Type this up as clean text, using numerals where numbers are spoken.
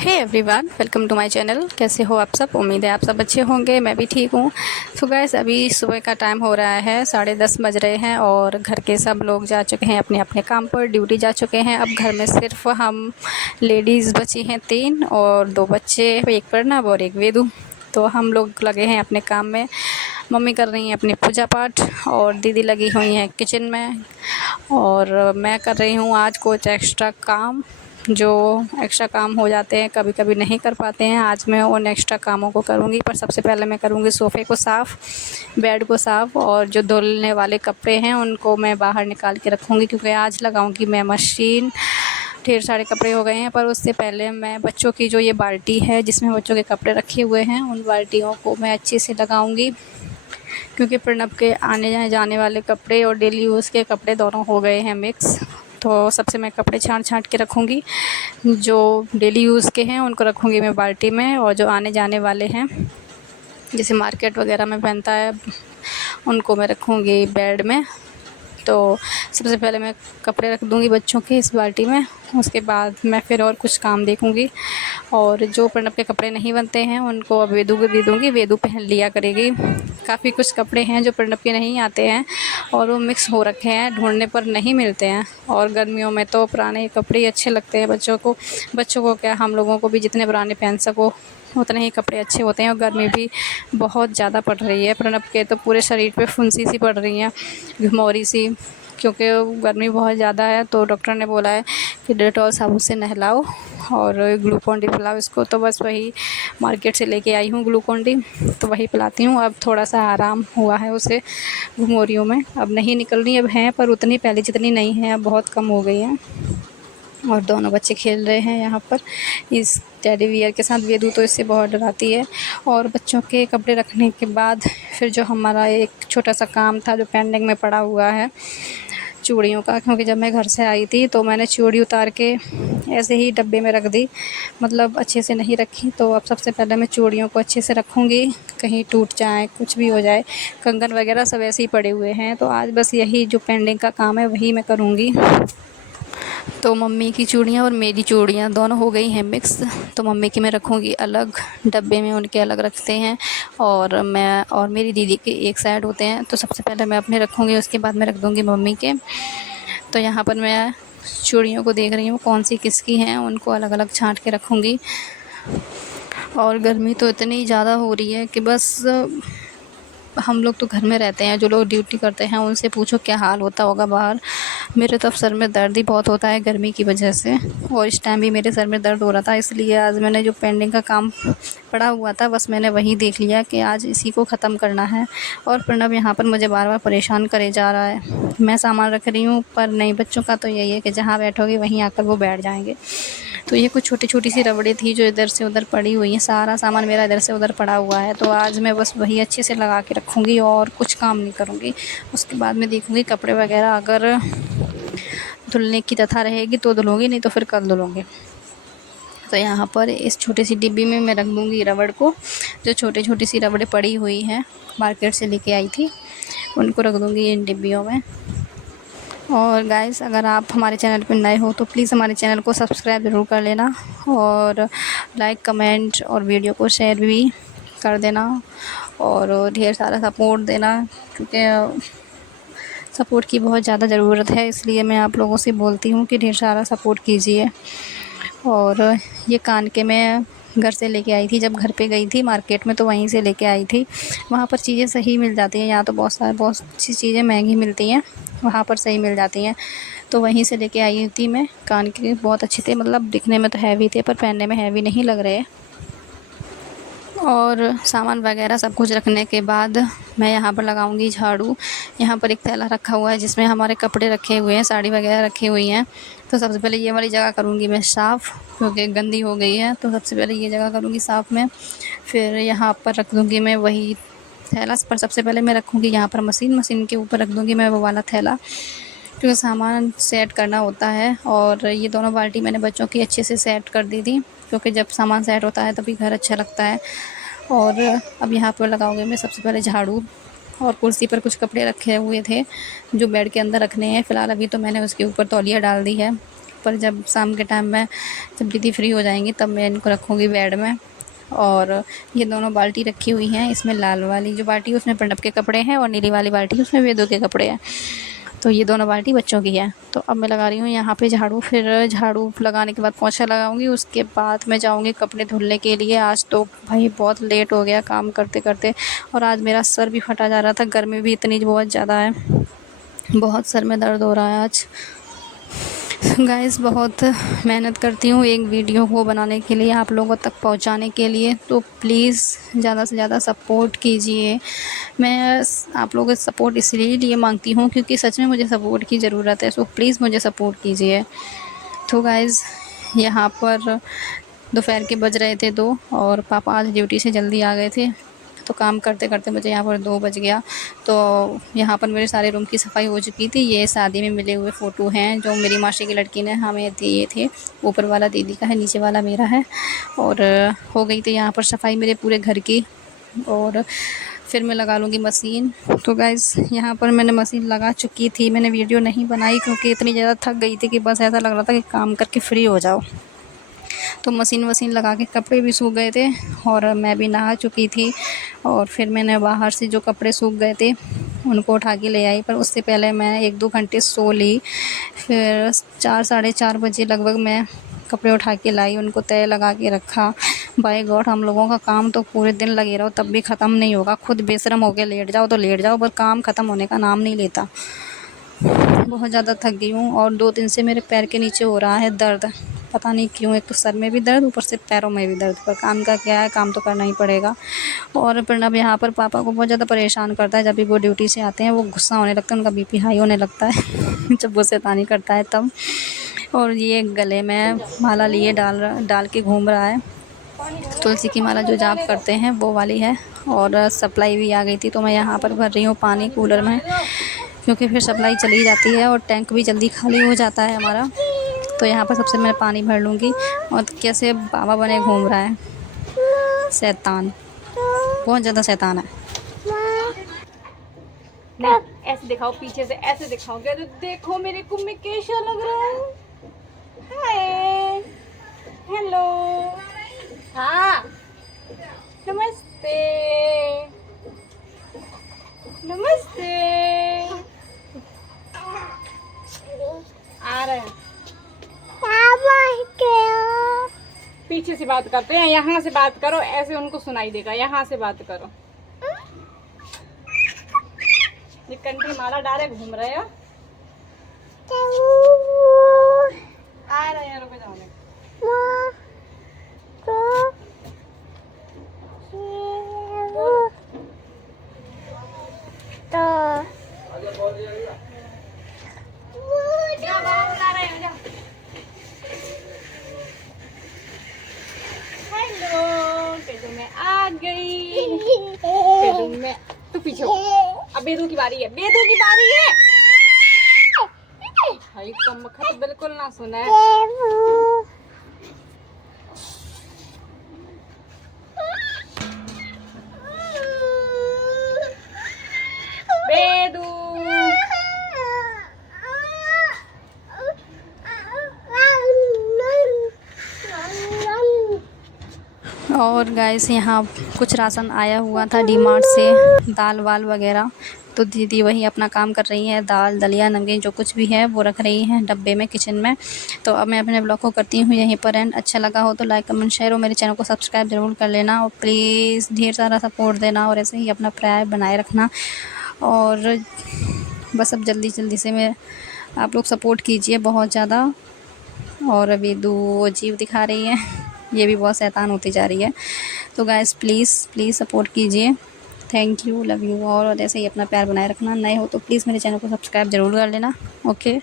Hey everyone, welcome to my channel. कैसे हो आप सब? उम्मीद है आप सब अच्छे होंगे। मैं भी ठीक हूँ। सो गाइस, अभी सुबह का टाइम हो रहा है, 10:30 बज रहे हैं और घर के सब लोग जा चुके हैं अपने अपने काम पर, ड्यूटी जा चुके हैं। अब घर में सिर्फ हम लेडीज़ बची हैं 3 और 2 बच्चे, एक प्रणव और एक वेदू। तो हम लोग लगे हैं अपने काम में। मम्मी कर रही हैं अपनी पूजा पाठ और दीदी लगी हुई हैं किचन में, और मैं कर रही हूँ आज कुछ एक्स्ट्रा काम। जो एक्स्ट्रा काम हो जाते हैं, कभी कभी नहीं कर पाते हैं, आज मैं उन एक्स्ट्रा कामों को करूँगी। पर सबसे पहले मैं करूँगी सोफ़े को साफ़, बेड को साफ़, और जो धुलने वाले कपड़े हैं उनको मैं बाहर निकाल के रखूँगी, क्योंकि आज लगाऊँगी मैं मशीन। ढेर सारे कपड़े हो गए हैं। पर उससे पहले मैं बच्चों की जो ये बाल्टी है जिसमें बच्चों के कपड़े रखे हुए हैं, उन बाल्टियों को मैं अच्छे से लगाऊँगी, क्योंकि प्रणव के आने जाने वाले कपड़े और डेली यूज़ के कपड़े दोनों हो गए हैं मिक्स। तो सबसे मैं कपड़े छाँट के रखूँगी। जो डेली यूज़ के हैं उनको रखूँगी मैं बाल्टी में, और जो आने जाने वाले हैं जैसे मार्केट वगैरह में पहनता है उनको मैं रखूँगी बेड में। तो सबसे पहले मैं कपड़े रख दूँगी बच्चों के इस बाल्टी में, उसके बाद मैं फिर और कुछ काम देखूँगी। और जो प्रणव के कपड़े नहीं बनते हैं उनको अब वेदू को दे दूँगी, वेदू पहन लिया करेगी। काफ़ी कुछ कपड़े हैं जो प्रणव के नहीं आते हैं और वो मिक्स हो रखे हैं, ढूंढने पर नहीं मिलते हैं। और गर्मियों में तो पुराने कपड़े ही अच्छे लगते हैं बच्चों को क्या, हम लोगों को भी जितने पुराने पहन सको उतने ही कपड़े अच्छे होते हैं। और गर्मी भी बहुत ज़्यादा पड़ रही है, प्रणव के तो पूरे शरीर पे फुंसी सी पड़ रही है, घमौरी सी, क्योंकि गर्मी बहुत ज़्यादा है। तो डॉक्टर ने बोला है कि डेटॉल साबुन से नहलाओ और ग्लूकोन डी पिलाओ इसको। तो बस वही मार्केट से लेके आई हूँ ग्लूकोन डी, तो वही पिलाती हूँ। अब थोड़ा सा आराम हुआ है उसे घुमोरियों में, अब नहीं निकल रही, अब हैं पर उतनी पहले जितनी नहीं है, अब बहुत कम हो गई हैं। और दोनों बच्चे खेल रहे हैं यहाँ पर इस टेडी बियर के साथ। वेदू तो इससे बहुत डराती है। और बच्चों के कपड़े रखने के बाद फिर जो हमारा एक छोटा सा काम था जो पेंडिंग में पड़ा हुआ है, चूड़ियों का, क्योंकि जब मैं घर से आई थी तो मैंने चूड़ी उतार के ऐसे ही डब्बे में रख दी, मतलब अच्छे से नहीं रखी। तो अब सबसे पहले मैं चूड़ियों को अच्छे से रखूँगी, कहीं टूट जाए, कुछ भी हो जाए। कंगन वगैरह सब ऐसे ही पड़े हुए हैं, तो आज बस यही जो पेंडिंग का काम है वही मैं करूँगी। तो मम्मी की चूड़ियाँ और मेरी चूड़ियाँ दोनों हो गई हैं मिक्स। तो मम्मी की मैं रखूँगी अलग डब्बे में, उनके अलग रखते हैं, और मैं और मेरी दीदी के एक साइड होते हैं। तो सबसे पहले मैं अपने रखूँगी, उसके बाद मैं रख दूँगी मम्मी के। तो यहाँ पर मैं चूड़ियों को देख रही हूँ कौन सी किसकी हैं, उनको अलग अलग छाँट के रखूँगी। और गर्मी तो इतनी ज़्यादा हो रही है कि बस हम लोग तो घर में रहते हैं, जो लोग ड्यूटी करते हैं उनसे पूछो क्या हाल होता होगा बाहर। मेरे तो सर में दर्द ही बहुत होता है गर्मी की वजह से, और इस टाइम भी मेरे सर में दर्द हो रहा था। इसलिए आज मैंने जो पेंडिंग का काम पड़ा हुआ था बस मैंने वही देख लिया कि आज इसी को ख़त्म करना है। और प्रणव यहाँ पर मुझे बार बार परेशान करे जा रहा है। मैं सामान रख रही हूँ पर नहीं, बच्चों का तो यही है कि जहाँ बैठोगे वहीं आकर वो बैठ जाएंगे। तो ये कुछ छोटी छोटी सी रबड़े थी जो इधर से उधर पड़ी हुई हैं, सारा सामान मेरा इधर से उधर पड़ा हुआ है। तो आज मैं बस वही अच्छे से लगा के रखूँगी और कुछ काम नहीं करूँगी। उसके बाद मैं देखूँगी कपड़े वगैरह अगर धुलने की तथा रहेगी तो धुलूँगी, नहीं तो फिर कल धुलूँगी। तो यहाँ पर इस छोटी सी डिब्बी में मैं रख दूँगी रबड़ को, जो छोटी छोटी सी रबड़े पड़ी हुई हैं मार्केट से लेके आई थी, उनको रख दूँगी इन डिब्बियों में। और गाइस, अगर आप हमारे चैनल पर नए हो तो प्लीज़ हमारे चैनल को सब्सक्राइब ज़रूर कर लेना, और लाइक, कमेंट और वीडियो को शेयर भी कर देना, और ढेर सारा सपोर्ट देना, क्योंकि सपोर्ट की बहुत ज़्यादा ज़रूरत है। इसलिए मैं आप लोगों से बोलती हूँ कि ढेर सारा सपोर्ट कीजिए। और ये कान के मैं घर से लेके आई थी, जब घर पे गई थी मार्केट में तो वहीं से लेके आई थी। वहाँ पर चीज़ें सही मिल जाती हैं, यहाँ तो बहुत सी चीज़ें महंगी मिलती हैं, वहाँ पर सही मिल जाती हैं। तो वहीं से लेके आई थी मैं। कान के बहुत अच्छे थे, मतलब दिखने में तो हैवी थे पर पहनने में हैवी नहीं लग रहे। और सामान वगैरह सब कुछ रखने के बाद मैं यहाँ पर लगाऊंगी झाड़ू। यहाँ पर एक थैला रखा हुआ है जिसमें हमारे कपड़े रखे हुए हैं, साड़ी वगैरह रखी हुई हैं। तो सबसे पहले ये वाली जगह करूँगी मैं साफ़, क्योंकि गंदी हो गई है। तो सबसे पहले ये जगह करूँगी साफ़ में। फिर यहाँ पर रख दूँगी मैं वही थैला, पर सबसे पहले मैं रखूँगी यहाँ पर मशीन के ऊपर रख दूँगी मैं वो वाला थैला, क्योंकि सामान सेट करना होता है। और ये दोनों बाल्टी मैंने बच्चों की अच्छे से सेट कर दी थी, क्योंकि जब सामान सेट होता है तभी घर अच्छा लगता है। और अब यहाँ पर लगाऊंगी मैं सबसे पहले झाड़ू। और कुर्सी पर कुछ कपड़े रखे हुए थे जो बेड के अंदर रखने हैं फ़िलहाल, अभी तो मैंने उसके ऊपर तौलिया डाल दी है। पर जब शाम के टाइम में जब दीदी फ्री हो जाएंगी तब मैं इनको रखूँगी बेड में। और ये दोनों बाल्टी रखी हुई हैं, इसमें लाल वाली जो बाल्टी है उसमें प्रणव के कपड़े हैं और नीली वाली बाल्टी उसमें वेदू के कपड़े हैं। तो ये दोनों बाल्टी बच्चों की है। तो अब मैं लगा रही हूँ यहाँ पे झाड़ू, फिर झाड़ू लगाने के बाद पोछा लगाऊंगी, उसके बाद मैं जाऊँगी कपड़े धुलने के लिए। आज तो भाई बहुत लेट हो गया काम करते करते, और आज मेरा सर भी फटा जा रहा था, गर्मी भी इतनी बहुत ज़्यादा है, बहुत सर में दर्द हो रहा है आज। गाइस बहुत मेहनत करती हूँ एक वीडियो को बनाने के लिए, आप लोगों तक पहुँचाने के लिए, तो प्लीज़ ज़्यादा से ज़्यादा सपोर्ट कीजिए। मैं आप लोगों से सपोर्ट इसलिए मांगती हूँ क्योंकि सच में मुझे सपोर्ट की ज़रूरत है, सो प्लीज़ मुझे सपोर्ट कीजिए। तो गाइस यहाँ पर दोपहर के बज रहे थे 2 और पापा आज ड्यूटी से जल्दी आ गए थे, तो काम करते करते मुझे यहाँ पर 2 बज गया। तो यहाँ पर मेरे सारे रूम की सफाई हो चुकी थी। ये शादी में मिले हुए फ़ोटो हैं जो मेरी मासी की लड़की ने हमें दिए थे, ऊपर वाला दीदी का है, नीचे वाला मेरा है। और हो गई थी यहाँ पर सफाई मेरे पूरे घर की, और फिर मैं लगा लूँगी मशीन। तो गाइस यहाँ पर मैंने मशीन लगा चुकी थी, मैंने वीडियो नहीं बनाई क्योंकि इतनी ज़्यादा थक गई थी कि बस ऐसा लग रहा था कि काम करके फ्री हो जाओ। तो मशीन वशीन लगा के कपड़े भी सूख गए थे और मैं भी नहा चुकी थी, और फिर मैंने बाहर से जो कपड़े सूख गए थे उनको उठा के ले आई, पर उससे पहले मैं 1-2 घंटे सो ली। फिर 4 साढ़े 4 बजे लगभग मैं कपड़े उठा के लाई, उनको तय लगा के रखा। बाय गॉड हम लोगों का काम तो पूरे दिन लगे रहो तब भी ख़त्म नहीं होगा, खुद बेशरम हो के लेट जाओ तो लेट जाओ, बस काम ख़त्म होने का नाम नहीं लेता। बहुत ज़्यादा थक गई हूँ और 2 दिन से मेरे पैर के नीचे हो रहा है दर्द, पता नहीं क्यों, एक तो सर में भी दर्द ऊपर से पैरों में भी दर्द, पर काम का क्या है, काम तो करना ही पड़ेगा। और प्रणव यहाँ पर पापा को बहुत ज़्यादा परेशान करता है, जब भी वो ड्यूटी से आते हैं वो गुस्सा होने लगता है, उनका बीपी हाई होने लगता है जब वो शैतानी करता है तब। और ये गले में माला लिए डाल के घूम रहा है, तुलसी की माला जो जाप करते हैं वो वाली है। और सप्लाई भी आ गई थी तो मैं यहाँ पर भर रही हूँ पानी कूलर में, क्योंकि फिर सप्लाई चली जाती है और टैंक भी जल्दी खाली हो जाता है हमारा। तो यहाँ पर सबसे मैं पानी भर लूँगी। और कैसे बाबा बने घूम रहा है, शैतान, बहुत ज़्यादा शैतान है। नहीं ऐसे दिखाओ, पीछे से ऐसे दिखाओगे तो देखो मेरे को मैं कैसा लग रहा हूँ। हाय, हेलो, हाँ, नमस्ते, नमस्ते, आ रहे हैं। पीछे से बात करते हैं, यहाँ से बात करो, ऐसे उनको सुनाई देगा, यहाँ से बात करो। ये कंठी माला डाले घूम रहे हो, आ रहे हैं, रुको जाओ। मैं आ गई, मैं तू पीछे हो। अब बेदू की बारी है, बेदू की बारी है। भाई कम तो बिल्कुल ना सुने। बेदू और गाइस यहाँ कुछ राशन आया हुआ था डीमार्ट से, दाल वाल वगैरह, तो दीदी वही अपना काम कर रही हैं, दाल दलिया नमकीन जो कुछ भी है वो रख रही हैं डब्बे में किचन में। तो अब मैं अपने ब्लॉग को करती हूँ यहीं पर एंड। अच्छा लगा हो तो लाइक कमेंट शेयर और मेरे चैनल को सब्सक्राइब ज़रूर कर लेना, और प्लीज़ ढेर सारा सपोर्ट देना और ऐसे ही अपना प्यार बनाए रखना। और बस अब जल्दी जल्दी से मैं आप लोग सपोर्ट कीजिए बहुत ज़्यादा। और अभी 2 जीव दिखा रही है, ये भी बहुत शैतान होती जा रही है। तो गाइस प्लीज़ सपोर्ट कीजिए, थैंक यू, लव यू। और ऐसे ही अपना प्यार बनाए रखना, नए हो तो प्लीज़ मेरे चैनल को सब्सक्राइब ज़रूर कर लेना। ओके।